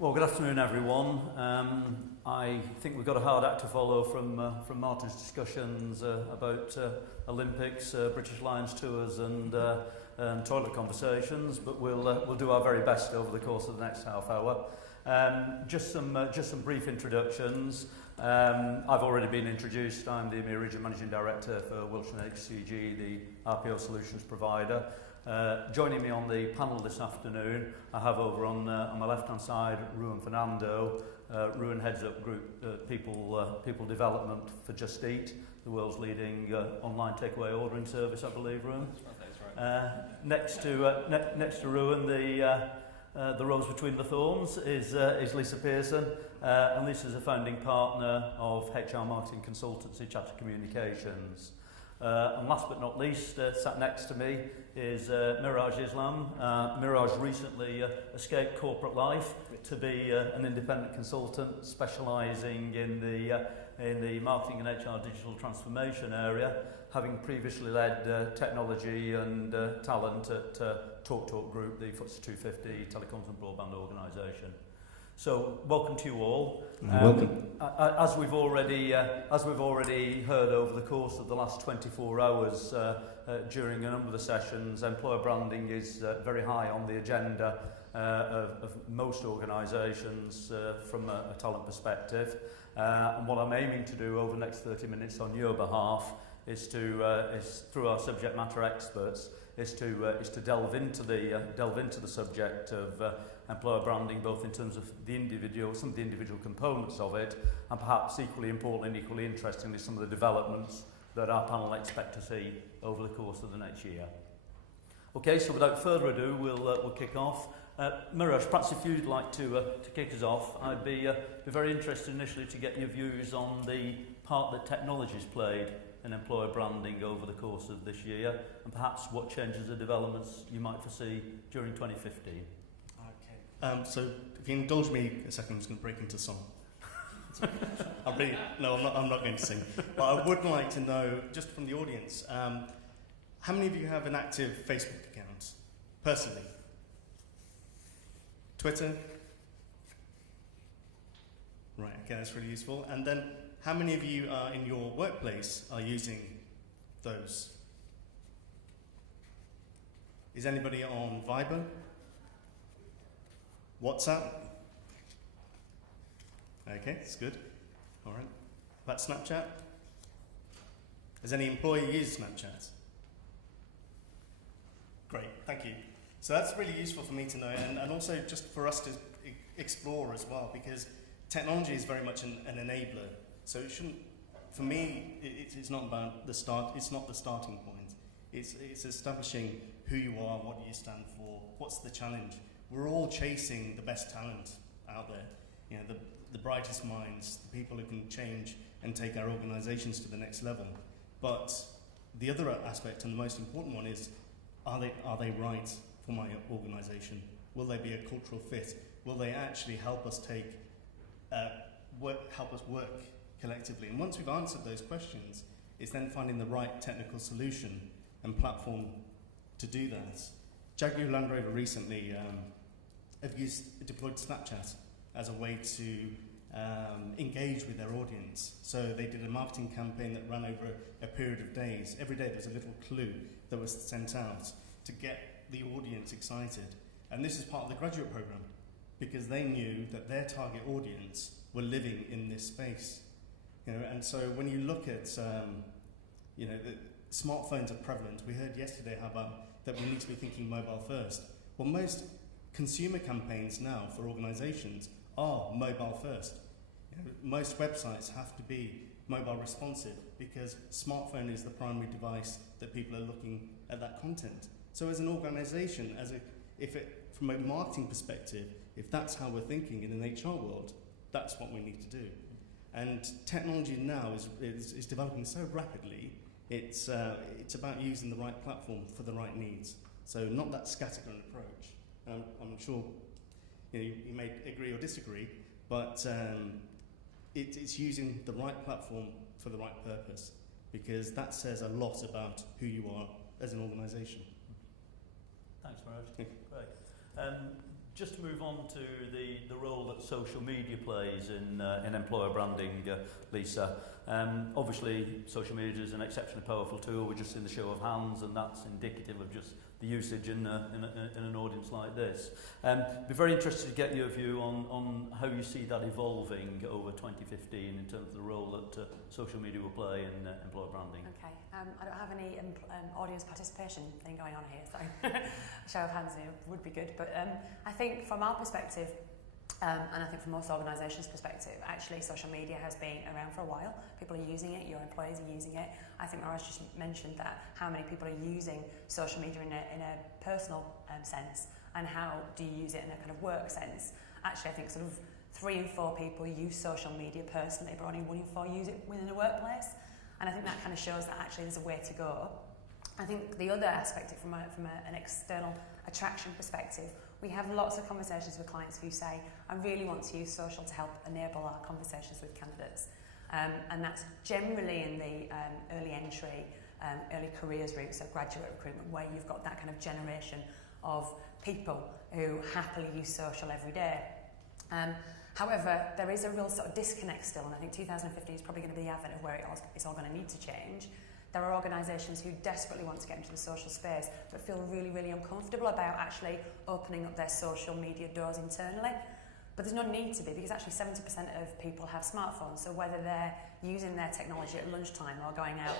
Well, good afternoon, everyone. I think we've got a hard act to follow from Martin's discussions about Olympics, British Lions tours, and toilet conversations. But we'll do our very best over the course of the next half hour. Just some brief introductions. I've already been introduced. I'm the EMEA Region Managing Director for WilsonHCG, the RPO Solutions Provider. Joining me on the panel this afternoon, I have over on my left-hand side Ruwan Fernando. Ruwan heads up group people development for Just Eat, the world's leading online takeaway ordering service, I believe, Ruwan. That's right. Next to Ruwan, the rose between the thorns is Lisa Pearson, and Lisa's a founding partner of HR marketing consultancy Chatter Communications. And last but not least, sat next to me is Mirage Islam. Mirage recently escaped corporate life to be an independent consultant specialising in the marketing and HR digital transformation area, having previously led technology and talent at TalkTalk Group, the FTSE 250 telecoms and broadband organisation. So, welcome to you all. Welcome. As we've already heard over the course of the last 24 hours during a number of the sessions, employer branding is very high on the agenda of most organisations from a talent perspective. And what I'm aiming to do over the next 30 minutes on your behalf is through our subject matter experts is to delve into the subject of employer branding, both in terms of some of the individual components of it, and perhaps equally important and equally interestingly, some of the developments that our panel expect to see over the course of the next year. Okay, so without further ado, we'll kick off. Mirage, perhaps if you'd like to kick us off, I'd be very interested initially to get your views on the part that technology's played in employer branding over the course of this year, and perhaps what changes or developments you might foresee during 2015. Okay. So if you indulge me a second, I'm just going to break into song. I'm not going to sing. But I would like to know, just from the audience, how many of you have an active Facebook account, personally? Twitter? Right, okay, that's really useful. And then, how many of you in your workplace are using those? Is anybody on Viber? WhatsApp? Okay, that's good. All right. About Snapchat? Has any employee used Snapchat? Great, thank you. So that's really useful for me to know, and also just for us to explore as well, because technology is very much an enabler. So it shouldn't, for me, it's not about the start. It's not the starting point. It's establishing who you are, what you stand for, what's the challenge. We're all chasing the best talent out there. You know, the brightest minds, the people who can change and take our organisations to the next level. But the other aspect and the most important one is, are they right for my organisation? Will they be a cultural fit? Will they actually help us work collectively? And once we've answered those questions, it's then finding the right technical solution and platform to do that. Jaguar Land Rover recently have deployed Snapchat as a way to engage with their audience. So they did a marketing campaign that ran over a period of days. Every day there was a little clue that was sent out to get the audience excited. And this is part of the graduate program, because they knew that their target audience were living in this space. You know, and so when you look at, the smartphones are prevalent. We heard yesterday how about that we need to be thinking mobile first. Well, most consumer campaigns now for organisations are mobile first. You know, most websites have to be mobile responsive, because smartphone is the primary device that people are looking at that content. So as an organisation, from a marketing perspective, if that's how we're thinking in an HR world, that's what we need to do. And technology now is developing so rapidly, it's about using the right platform for the right needs. So not that scattergun approach. I'm sure you may agree or disagree, but it's using the right platform for the right purpose, because that says a lot about who you are as an organisation. Thanks, Mirage. Great. Just to move on to the role that social media plays in employer branding, Lisa. Obviously, social media is an exceptionally powerful tool. We're just in the show of hands, and that's indicative of just the usage in an audience like this. Be very interested to get your view on how you see that evolving over 2015 in terms of the role that social media will play in employer branding. Okay, I don't have any audience participation thing going on here, so a show of hands here would be good. But I think from our perspective, and I think from most organisations' perspective, actually social media has been around for a while. People are using it, your employees are using it. I think Mirage just mentioned that, how many people are using social media in a personal sense, and how do you use it in a kind of work sense. Actually, I think sort of 3 in 4 people use social media personally, but only 1 in 4 use it within a workplace. And I think that kind of shows that actually there's a way to go. I think the other aspect from an external attraction perspective, we have lots of conversations with clients who say, I really want to use social to help enable our conversations with candidates. And that's generally in the early entry, early careers route, so graduate recruitment, where you've got that kind of generation of people who happily use social every day. However, there is a real sort of disconnect still, and I think 2015 is probably going to be the advent of where it's all going to need to change. There are organisations who desperately want to get into the social space but feel really, really uncomfortable about actually opening up their social media doors internally. But there's no need to be, because actually 70% of people have smartphones, so whether they're using their technology at lunchtime or going out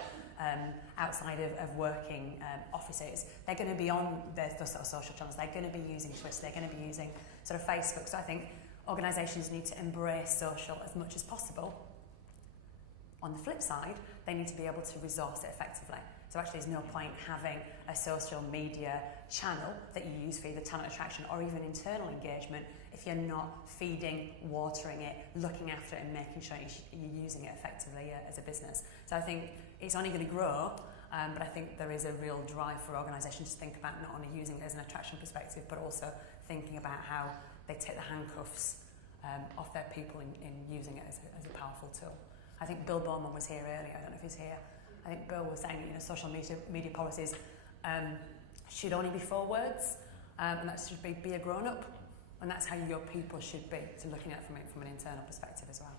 outside of working offices, they're going to be on the sort of social channels, they're going to be using Twitter, they're going to be using sort of Facebook. So I think organisations need to embrace social as much as possible. On the flip side, they need to be able to resource it effectively. So actually there's no point having a social media channel that you use for either talent attraction or even internal engagement if you're not feeding, watering it, looking after it and making sure you're using it effectively as a business. So I think it's only going to grow, but I think there is a real drive for organisations to think about not only using it as an attraction perspective, but also thinking about how they take the handcuffs off their people in using it as a powerful tool. I think Bill Bowman was here earlier, I don't know if he's here. I think Bill was saying that social media policies should only be 4 words, and that should be a grown-up, and that's how your people should be, to looking at it from an internal perspective as well.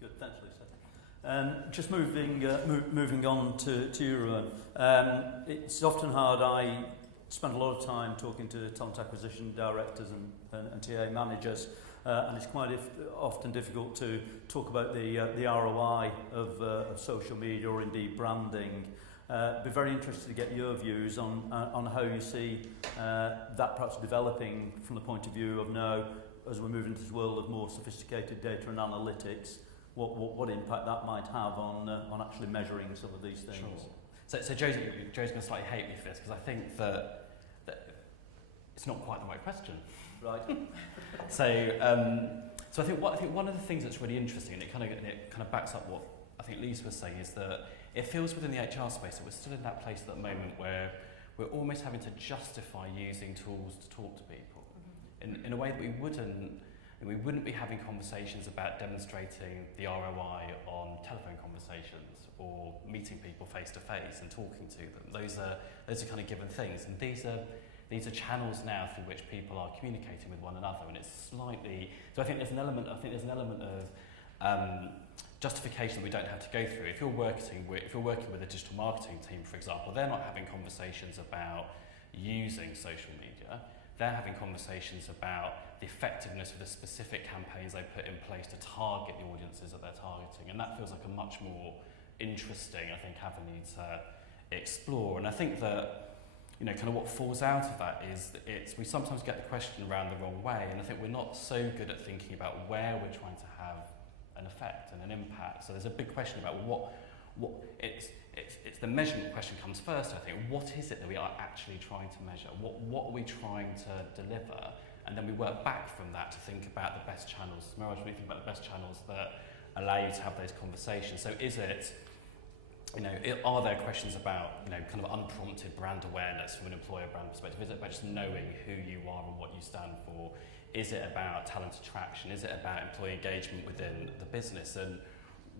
Good, thanks Lisa. Just moving on to you, Ruwan. It's often hard. I spend a lot of time talking to talent acquisition directors and TA managers, and it's quite often difficult to talk about the ROI of social media or indeed branding. Be very interested to get your views on how you see that perhaps developing from the point of view of now, as we move into this world of more sophisticated data and analytics, what impact that might have on actually measuring some of these things. Sure. So Joe's going to slightly hate me for this, because I think that it's not quite the right question. Right. So I think one of the things that's really interesting, and it kind of backs up what I think Lisa was saying, is that it feels within the HR space that we're still in that place at the moment where we're almost having to justify using tools to talk to people in a way that we wouldn't be having conversations about demonstrating the ROI on telephone conversations or meeting people face to face and talking to them. Those are kind of given things, and these are channels now through which people are communicating with one another, and it's slightly. So I think there's an element of justification that we don't have to go through. If you're working with a digital marketing team, for example, they're not having conversations about using social media. They're having conversations about the effectiveness of the specific campaigns they put in place to target the audiences that they're targeting, and that feels like a much more interesting, I think, avenue to explore. And I think that, kind of what falls out of that is we sometimes get the question around the wrong way, and I think we're not so good at thinking about where we're trying to have an effect and an impact. So there's a big question about what it's the measurement question comes first, I think. What is it that we are actually trying to measure? What are we trying to deliver? And then we work back from that to think about the best channels. Mirage, we think about the best channels that allow you to have those conversations. So is it, are there questions about, kind of unprompted brand awareness from an employer brand perspective? Is it about just knowing who you are and what you stand for? Is it about talent attraction? Is it about employee engagement within the business? And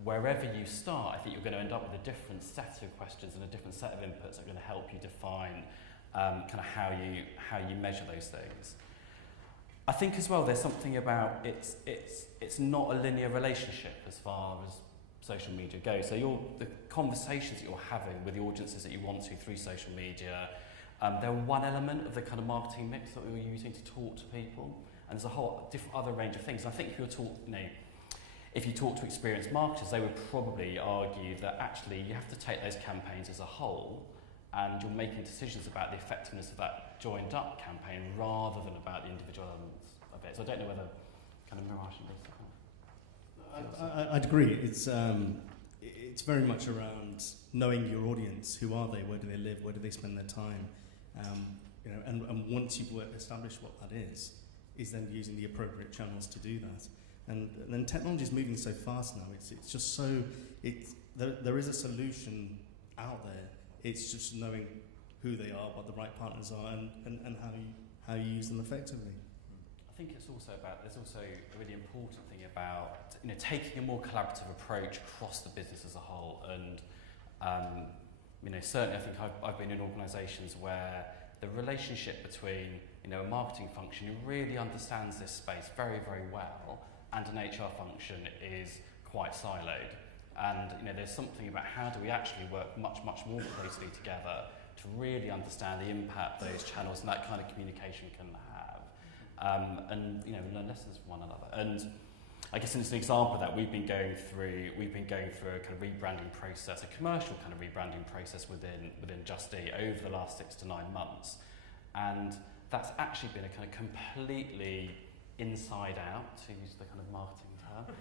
wherever you start, I think you're going to end up with a different set of questions and a different set of inputs that are going to help you define kind of how you measure those things. I think as well there's something about it's not a linear relationship as far as social media goes. So the conversations that you're having with the audiences that you want to through social media, they're one element of the kind of marketing mix that we're using to talk to people, and there's a whole different other range of things. I think if you talk to experienced marketers, they would probably argue that actually you have to take those campaigns as a whole, and you're making decisions about the effectiveness of that joined up campaign rather than about the individual elements of it. So I don't know whether kind of Mirage and I'd agree. It's very much around knowing your audience. Who are they? Where do they live? Where do they spend their time? And once you've established what that is then using the appropriate channels to do that. And then technology is moving so fast now. It's just so there is a solution out there. It's just knowing who they are, what the right partners are, and how you use them effectively. I think it's also about, there's also a really important thing about taking a more collaborative approach across the business as a whole. And certainly I think I've been in organisations where the relationship between a marketing function who really understands this space very, very well and an HR function is quite siloed. And there's something about how do we actually work much, much more closely together to really understand the impact those channels and that kind of communication can have, and learn lessons from one another. And I guess as an example of that, we've been going through a kind of rebranding process, a commercial kind of rebranding process within Just Eat over the last 6 to 9 months, and that's actually been a kind of completely inside out, to use the kind of marketing term.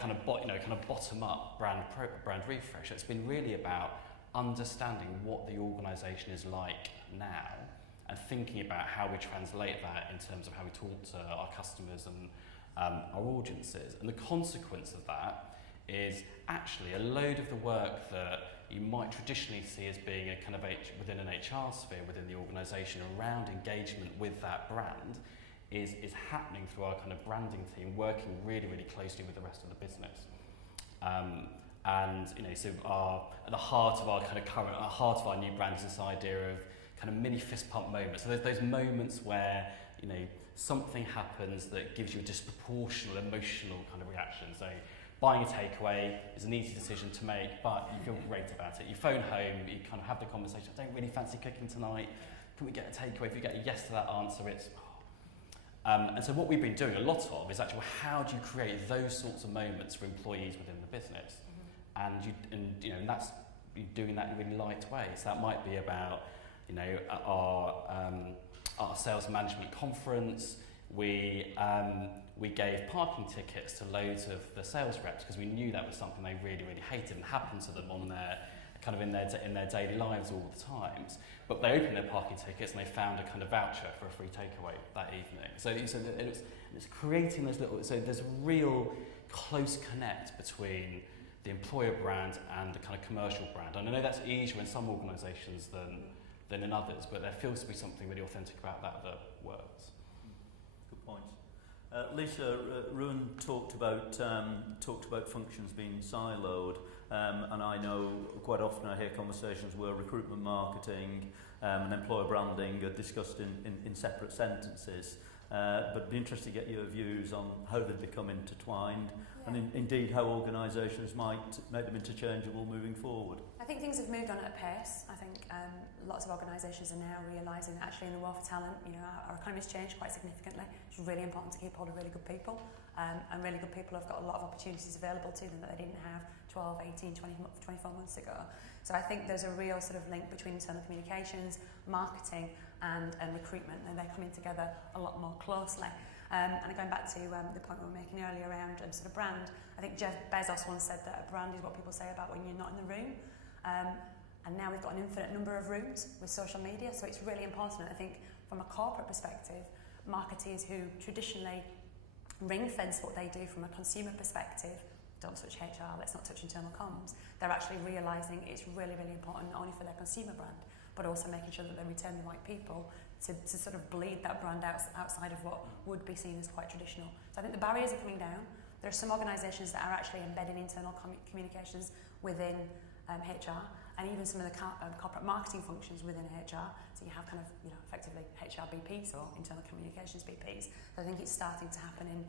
Kind of bottom up brand refresh. It's been really about understanding what the organisation is like now and thinking about how we translate that in terms of how we talk to our customers and our audiences. And the consequence of that is actually a load of the work that you might traditionally see as being a kind of within an HR sphere within the organisation around engagement with that brand is happening through our kind of branding team, working really, really closely with the rest of the business. So at the heart of our new brand is this idea of kind of mini fist pump moments. So there's those moments where something happens that gives you a disproportional emotional kind of reaction. So buying a takeaway is an easy decision to make, but you feel great about it. You phone home, you kind of have the conversation, I don't really fancy cooking tonight, can we get a takeaway? If you get a yes to that answer, it's and so what we've been doing a lot of is actually how do you create those sorts of moments for employees within the business, and that's doing that in a really light way. So that might be about our sales management conference. We gave parking tickets to loads of the sales reps because we knew that was something they really, really hated and happened to them on their kind of in their daily lives all the times. But they opened their parking tickets and they found a kind of voucher for a free takeaway that evening. So it's creating those little. So there's a real close connect between the employer brand and the kind of commercial brand. And I know that's easier in some organisations than in others, but there feels to be something really authentic about that works. Good point. Lisa, Ruwan talked about functions being siloed, and I know quite often I hear conversations where recruitment marketing and employer branding are discussed in separate sentences. But it'd be interesting to get your views on how they've become intertwined, and indeed how organisations might make them interchangeable moving forward. I think things have moved on at a pace. I think lots of organisations are now realising that actually in the war for talent, our economy has changed quite significantly. It's really important to keep hold of really good people, and really good people have got a lot of opportunities available to them that they didn't have 12, 18, 24 months ago. So I think there's a real sort of link between internal communications, marketing and recruitment, and they're coming together a lot more closely. And going back to the point we were making earlier around sort of brand, I think Jeff Bezos once said that a brand is what people say about when you're not in the room. And now we've got an infinite number of rooms with social media, so it's really important. I think from a corporate perspective, marketeers who traditionally ring-fence what they do from a consumer perspective, don't touch HR, let's not touch internal comms, they're actually realising it's really, really important not only for their consumer brand, but also making sure that they return the right people to sort of bleed that brand outside of what would be seen as quite traditional. So I think the barriers are coming down. There are some organisations that are actually embedding internal communications within HR, and even some of the corporate marketing functions within HR. So you have kind of, effectively HR BPs or internal communications BPs. So I think it's starting to happen in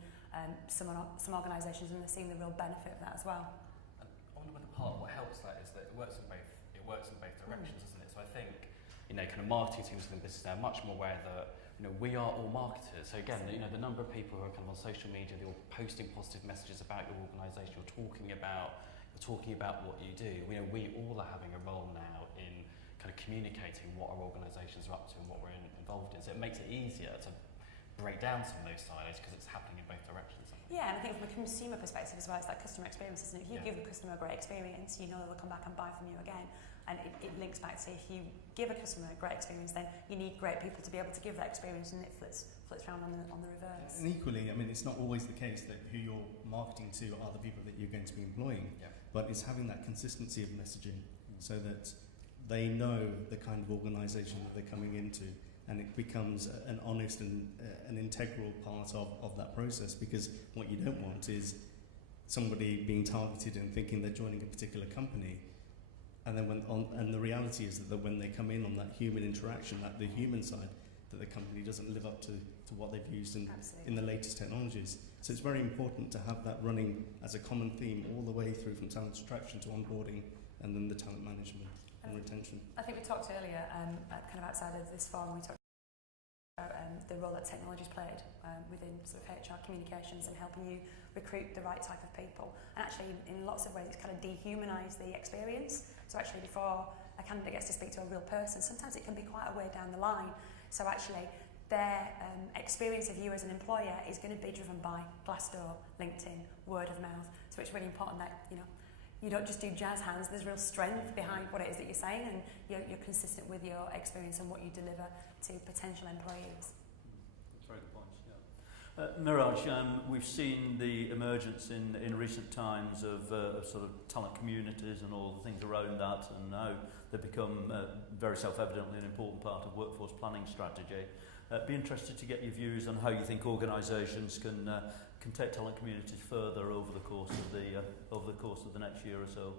some organisations, and they're seeing the real benefit of that as well. And I wonder whether part of what helps that is that it works in both directions, doesn't it? So I think, kind of marketing teams within business now are much more aware that we are all marketers. So again, the number of people who are kind of on social media, they're all posting positive messages about your organisation, you're talking about what you do. We all are having a role now in kind of communicating what our organisations are up to and what we're involved in. So it makes it easier to break down some of those silos because it's happening in both directions. Yeah, and I think from a consumer perspective as well, it's that customer experience, isn't it? If you give a customer a great experience, you know they'll come back and buy from you again. And it links back to, if you give a customer a great experience, then you need great people to be able to give that experience, and it flips around on the reverse. And equally, it's not always the case that who you're marketing to are the people that you're going to be employing, but it's having that consistency of messaging so that they know the kind of organisation that they're coming into, and it becomes an honest and an integral part of that process, because what you don't want is somebody being targeted and thinking they're joining a particular company, and then and the reality is that when they come in on that human interaction, that the human side, that the company doesn't live up to what they've used in the latest technologies. So it's very important to have that running as a common theme all the way through from talent attraction to onboarding, and then the talent management and retention. I think we talked earlier, kind of outside of this forum, we talked about the role that technology's played within sort of HR communications and helping you recruit the right type of people. And actually, in lots of ways, it's kind of dehumanised the experience. So actually, before a candidate gets to speak to a real person, sometimes it can be quite a way down the line. So actually, their experience of you as an employer is going to be driven by Glassdoor, LinkedIn, word of mouth. So it's really important that you don't just do jazz hands. There's real strength behind what it is that you're saying, and you're consistent with your experience and what you deliver to potential employees. That's very good points. Yeah. Mirage, we've seen the emergence in recent times of sort of talent communities and all the things around that, and now they've become very self-evidently an important part of workforce planning strategy. Be interested to get your views on how you think organisations can take talent communities further over the course of the next year or so.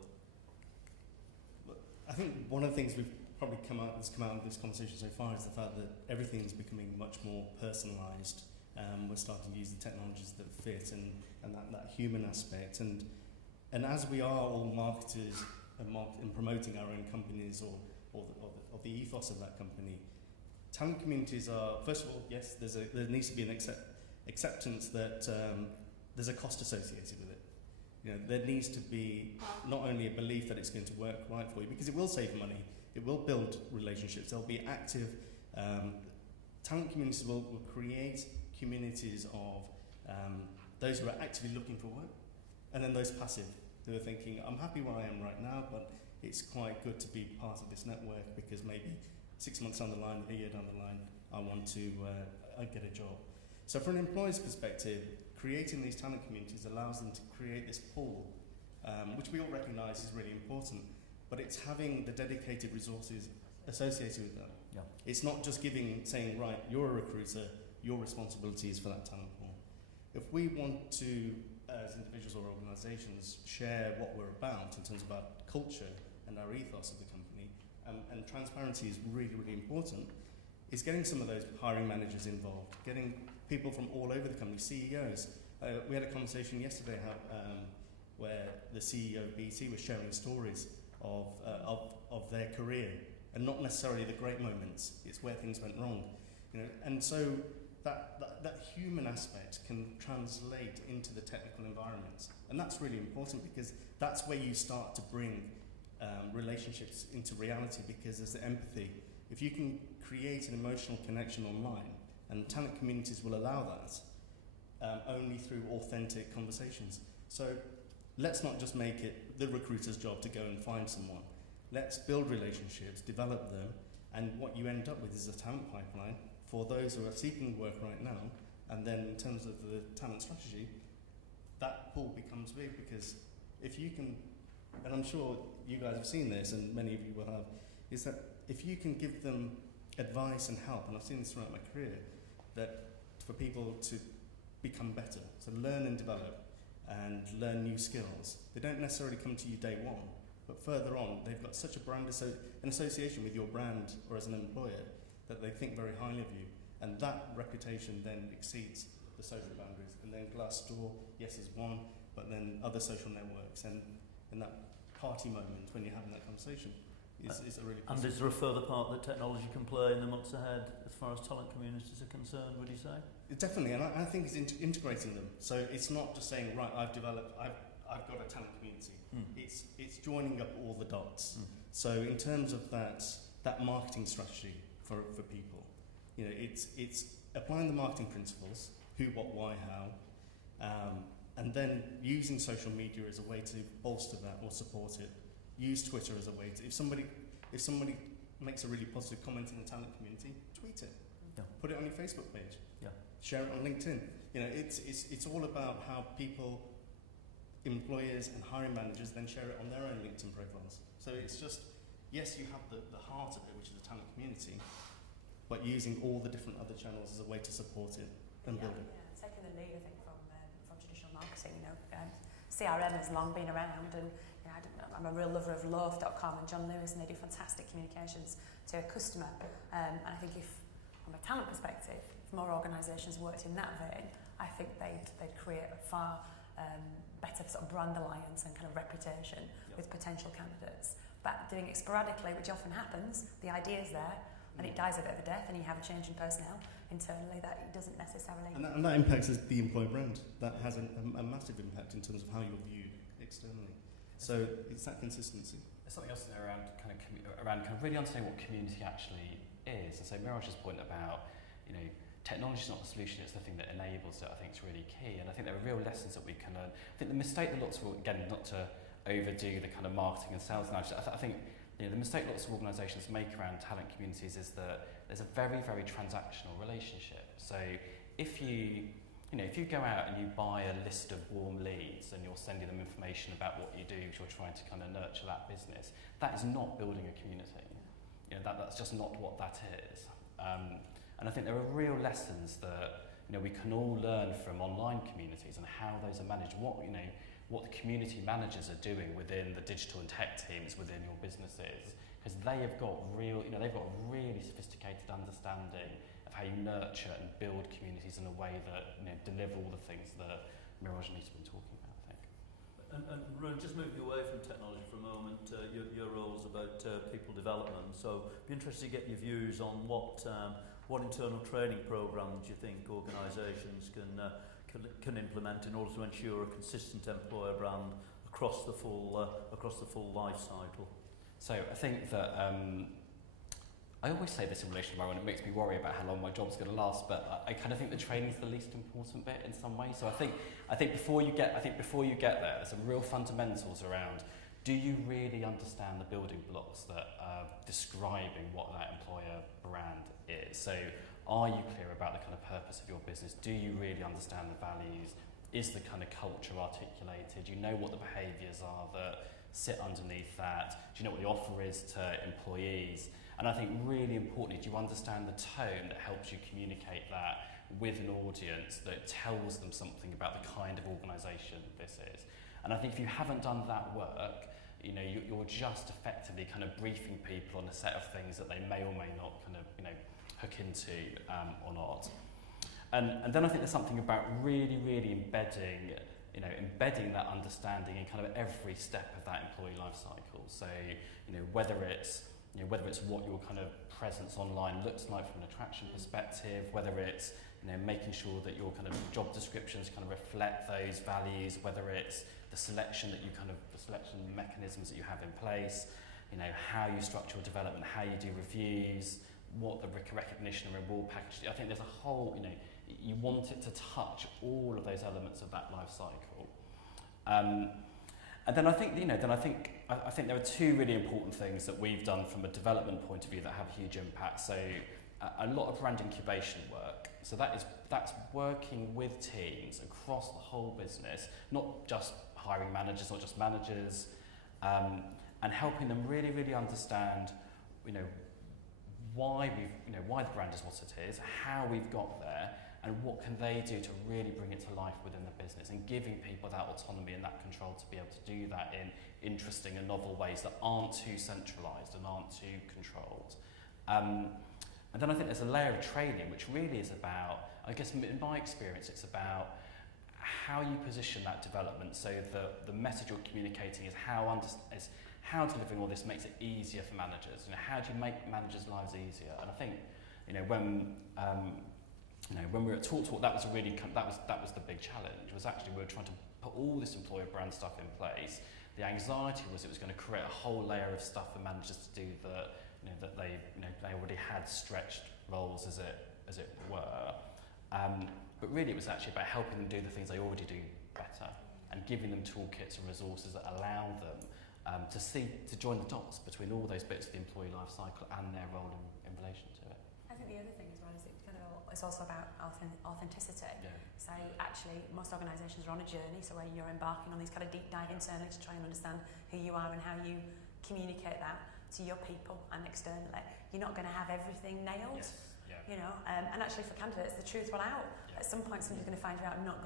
I think one of the things that's come out of this conversation so far is the fact that everything's becoming much more personalised. We're starting to use the technologies that fit and that human aspect. And as we are all marketers and promoting our own companies or the ethos of that company, talent communities are, first of all, yes, there needs to be an acceptance that there's a cost associated with it. There needs to be not only a belief that it's going to work right for you, because it will save money, it will build relationships, they'll be active. Talent communities will create communities of those who are actively looking for work, and then those passive who are thinking, I'm happy where I am right now, but it's quite good to be part of this network because maybe 6 months down the line, a year down the line, I want to get a job. So from an employer's perspective, creating these talent communities allows them to create this pool, which we all recognise is really important, but it's having the dedicated resources associated with that. Yeah. It's not just saying, right, you're a recruiter, your responsibility is for that talent pool. If we want to, as individuals or organisations, share what we're about in terms of our culture and our ethos of the company, and transparency is really, really important, is getting some of those hiring managers involved, getting people from all over the company, CEOs. We had a conversation yesterday where the CEO of BT was sharing stories of their career, and not necessarily the great moments, it's where things went wrong. And so that human aspect can translate into the technical environment, and that's really important because that's where you start to bring relationships into reality, because there's the empathy. If you can create an emotional connection online, and talent communities will allow that only through authentic conversations. So let's not just make it the recruiter's job to go and find someone. Let's build relationships, develop them, and what you end up with is a talent pipeline for those who are seeking work right now. And then in terms of the talent strategy, that pool becomes big, because if you can, and I'm sure you guys have seen this and many of you will have, is that if you can give them advice and help, and I've seen this throughout my career, that for people to become better, so learn and develop and learn new skills. They don't necessarily come to you day one, but further on, they've got such a an association with your brand or as an employer that they think very highly of you, and that reputation then exceeds the social boundaries. And then Glassdoor, yes, is one, but then other social networks, and that party moment when you're having that conversation is a really And is there a further part that technology can play in the months ahead as far as talent communities are concerned, would you say? Definitely, and I think it's integrating them. So it's not just saying, right, I've got a talent community. It's joining up all the dots. So in terms of that marketing strategy for people, you know, it's applying the marketing principles, who, what, why, how, and then using social media as a way to bolster that or support it. Use Twitter as a way to, if somebody makes a really positive comment in the talent community, tweet it. Yeah. Put it on your Facebook page. Yeah. Share it on LinkedIn. You know, it's all about how people, employers and hiring managers then share it on their own LinkedIn profiles. So it's just, yes, you have the heart of it, which is the talent community, but using all the different other channels as a way to support it and build it. Yeah, taking the lead, I think, from traditional marketing. You know, CRM has long been around, and I'm a real lover of loaf.com and John Lewis, and they do fantastic communications to a customer. And I think if, from a talent perspective, if more organisations worked in that vein, I think they'd create a far better sort of brand alliance and kind of reputation with potential candidates. But doing it sporadically, which often happens, the idea's there, and it dies a bit of a death, and you have a change in personnel internally that it doesn't necessarily... And that impacts the employer brand. That has a massive impact in terms of how you're viewed externally. So it's that consistency. There's something else in there around kind of really understanding what community actually is. And so Mirage's point about, you know, technology is not the solution, it's the thing that enables it, I think is really key. And I think there are real lessons that we can learn. I think the mistake that lots of, again, not to overdo the kind of marketing and sales analogy, I think you know, the mistake lots of organisations make around talent communities is that there's a very, very transactional relationship. So if you go out and you buy a list of warm leads and you're sending them information about what you do because you're trying to kind of nurture that business, that is not building a community. You know, that's just not what that is. And I think there are real lessons that, you know, we can all learn from online communities and how those are managed. What the community managers are doing within the digital and tech teams within your businesses, because they've got a really sophisticated understanding of how you nurture and build communities in a way that, you know, deliver all the things that Mirage and Lisa have been talking about, I think. And Ruwan, just moving away from technology for a moment, your role is about people development, so I'd be interested to get your views on what internal training programs you think organisations can implement in order to ensure a consistent employer brand across the full life cycle. So I think that I always say this in relation to my own, it makes me worry about how long my job's going to last, but I kind of think the training's the least important bit in some ways. So I think before you get there, there's some real fundamentals around, do you really understand the building blocks that are describing what that employer brand is? So are you clear about the kind of purpose of your business? Do you really understand the values? Is the kind of culture articulated? Do you know what the behaviours are that sit underneath that? Do you know what the offer is to employees? And I think really importantly, do you understand the tone that helps you communicate that with an audience that tells them something about the kind of organisation this is? And I think if you haven't done that work, you know, you're just effectively kind of briefing people on a set of things that they may or may not kind of, you know, hook into or not. And then I think there's something about really, really embedding that understanding in kind of every step of that employee life cycle. So, you know, whether it's what your kind of presence online looks like from an attraction perspective, whether it's, you know, making sure that your kind of job descriptions kind of reflect those values, whether it's the selection mechanisms that you have in place, you know, how you structure your development, how you do reviews, what the recognition and reward package. I think there's a whole, you know, you want it to touch all of those elements of that life cycle. And then I think, you know, I think there are two really important things that we've done from a development point of view that have a huge impact. So a lot of brand incubation work. So that's working with teams across the whole business, not just hiring managers, not just managers, and helping them really, really understand, you know, why the brand is what it is, how we've got there, and what can they do to really bring it to life within the business, and giving people that autonomy and that control to be able to do that in interesting and novel ways that aren't too centralised and aren't too controlled. And then I think there's a layer of training which really is about, I guess in my experience, it's about how you position that development so that the message you're communicating is how delivering all this makes it easier for managers. You know, how do you make managers' lives easier? And I think, you know, when we were at Talk, that was the big challenge. Was actually we were trying to put all this employer brand stuff in place. The anxiety was it was going to create a whole layer of stuff for managers to do that, you know, that they already had stretched roles as it were. But really, it was actually about helping them do the things they already do better, and giving them toolkits and resources that allow them to join the dots between all those bits of the employee life cycle and their role in relation to it. I think the other thing as well is it's also about authenticity. Yeah. So actually, most organisations are on a journey, so where you're embarking on these kind of deep dive internally to try and understand who you are and how you communicate that to your people and externally. You're not going to have everything nailed. Yes. Yeah. You know, and actually for candidates, the truth will out. At some point, somebody's going to find you out and not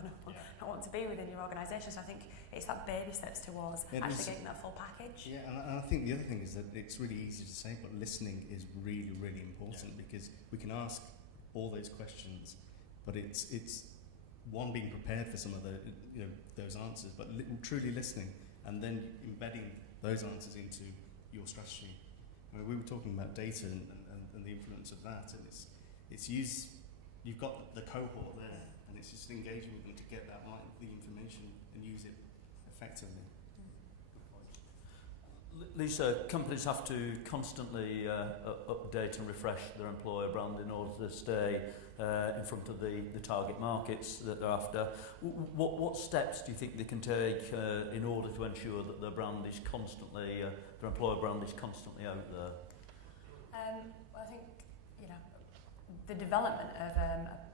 want to be within your organisation. So I think it's that baby steps towards actually getting that full package. Yeah, and I think the other thing is that it's really easy to say, but listening is really, really important, because we can ask all those questions, but it's one, being prepared for some of the those answers, but truly listening and then embedding those answers into your strategy. I mean, we were talking about data and the influence of that, and it's used. You've got the cohort there, and it's just engaging with them to get that right, the information, and use it effectively. Lisa, companies have to constantly update and refresh their employer brand in order to stay in front of the target markets that they're after. What steps do you think they can take in order to ensure that their brand is constantly, their employer brand is constantly out there? Well, I think the development of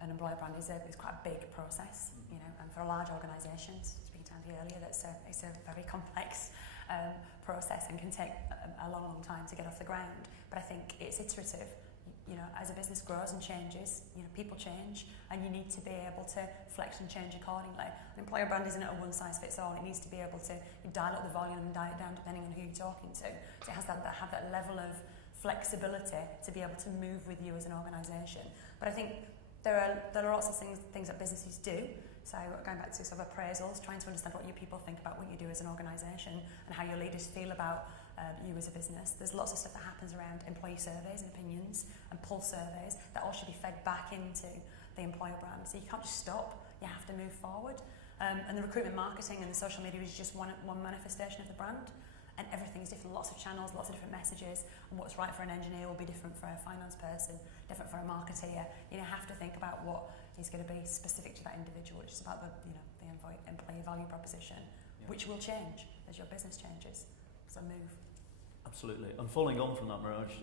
an employer brand is quite a big process. And for large organisations, speaking to Andy earlier, it's a very complex process and can take a long time to get off the ground. But I think it's iterative. As a business grows and changes, people change, and you need to be able to flex and change accordingly. An employer brand isn't a one-size-fits-all. It needs to be able to dial up the volume and dial it down depending on who you're talking to. So it has have that level of flexibility to be able to move with you as an organisation. But I think there are lots of things that businesses do. So going back to sort of appraisals, trying to understand what your people think about what you do as an organisation and how your leaders feel about you as a business. There's lots of stuff that happens around employee surveys and opinions and pulse surveys that all should be fed back into the employer brand. So you can't just stop, you have to move forward. And the recruitment marketing and the social media is just one manifestation of the brand. And everything's different, lots of channels, lots of different messages, and what's right for an engineer will be different for a finance person, different for a marketeer. You have to think about what is going to be specific to that individual, which is about the employee value proposition, which will change as your business changes. So move. Absolutely. And following on from that, Mirage,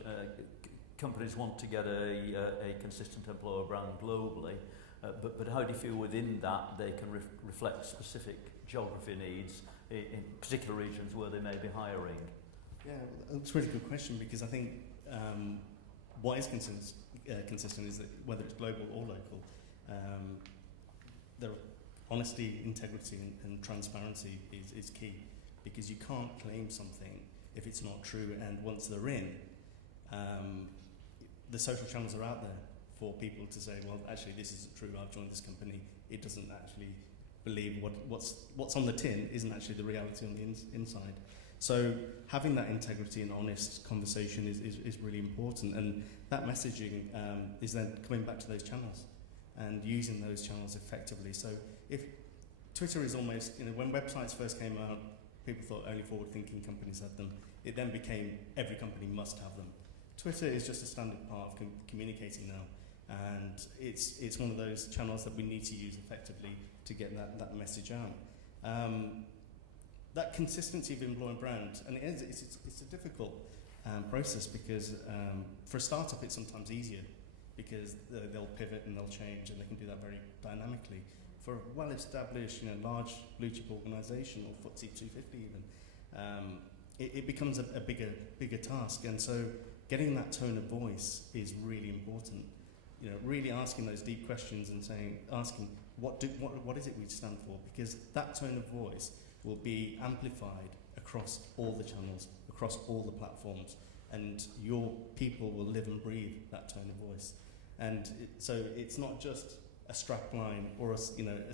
companies want to get a consistent employer brand globally, but how do you feel within that they can reflect specific geography needs in particular regions where they may be hiring? Yeah, that's a really good question, because I think what is consistent is that whether it's global or local, honesty, integrity and transparency is key, because you can't claim something if it's not true, and once they're in, the social channels are out there for people to say, well, actually this isn't true, I've joined this company, it doesn't actually believe what's on the tin isn't actually the reality on the inside. So having that integrity and honest conversation is really important, and that messaging is then coming back to those channels and using those channels effectively. So if Twitter is almost, when websites first came out, people thought only forward-thinking companies had them. It then became every company must have them. Twitter is just a standard part of communicating now, and it's one of those channels that we need to use effectively to get that message out. That consistency of employer brand, and it's a difficult process, because for a startup it's sometimes easier, because they'll pivot and they'll change, and they can do that very dynamically. For a well-established, large blue-chip organisation, or FTSE 250 even, it becomes a bigger task, and so getting that tone of voice is really important. really asking those deep questions and asking what is it we stand for, because that tone of voice will be amplified across all the channels, across all the platforms, and your people will live and breathe that tone of voice. And so it's not just a strap line or a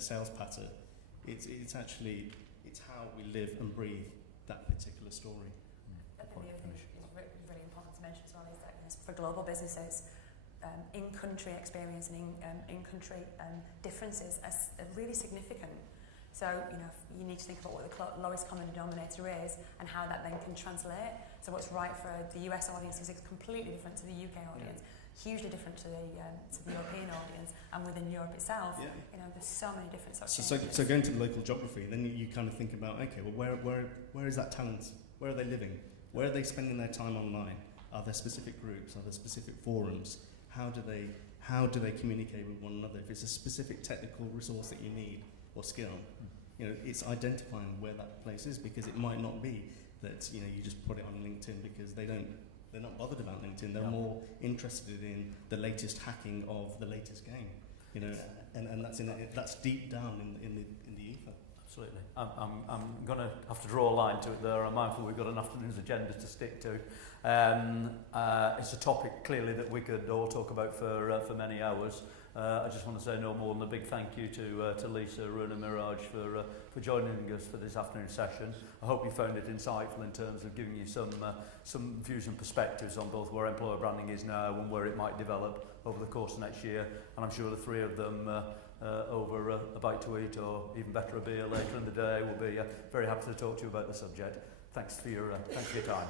sales patter. It's how we live and breathe that particular story. I think the other thing is really important to mention as well is that for global businesses, in-country experience and in-country differences are really significant. So, you need to think about what the lowest common denominator is and how that then can translate. So what's right for the US audience is completely different to the UK audience, hugely different to the European audience, and within Europe itself, there's so many different sorts of changes. So going to the local geography, then you kind of think about, okay, well, where is that talent? Where are they living? Where are they spending their time online? Are there specific groups? Are there specific forums? How do they communicate with one another? If it's a specific technical resource that you need or skill, it's identifying where that place is, because it might not be that you just put it on LinkedIn because they're not bothered about LinkedIn. They're more interested in the latest hacking of the latest game, and that's deep down in the ether. Absolutely. I'm going to have to draw a line to it there. I'm mindful we've got an afternoon's agenda to stick to. It's a topic clearly that we could all talk about for many hours. I just want to say no more than a big thank you to Lisa, Ruwan and Mirage for joining us for this afternoon session. I hope you found it insightful in terms of giving you some views and perspectives on both where employer branding is now and where it might develop over the course of next year. And I'm sure the three of them over a bite to eat or even better a beer later in the day will be very happy to talk to you about the subject. Thanks for your time.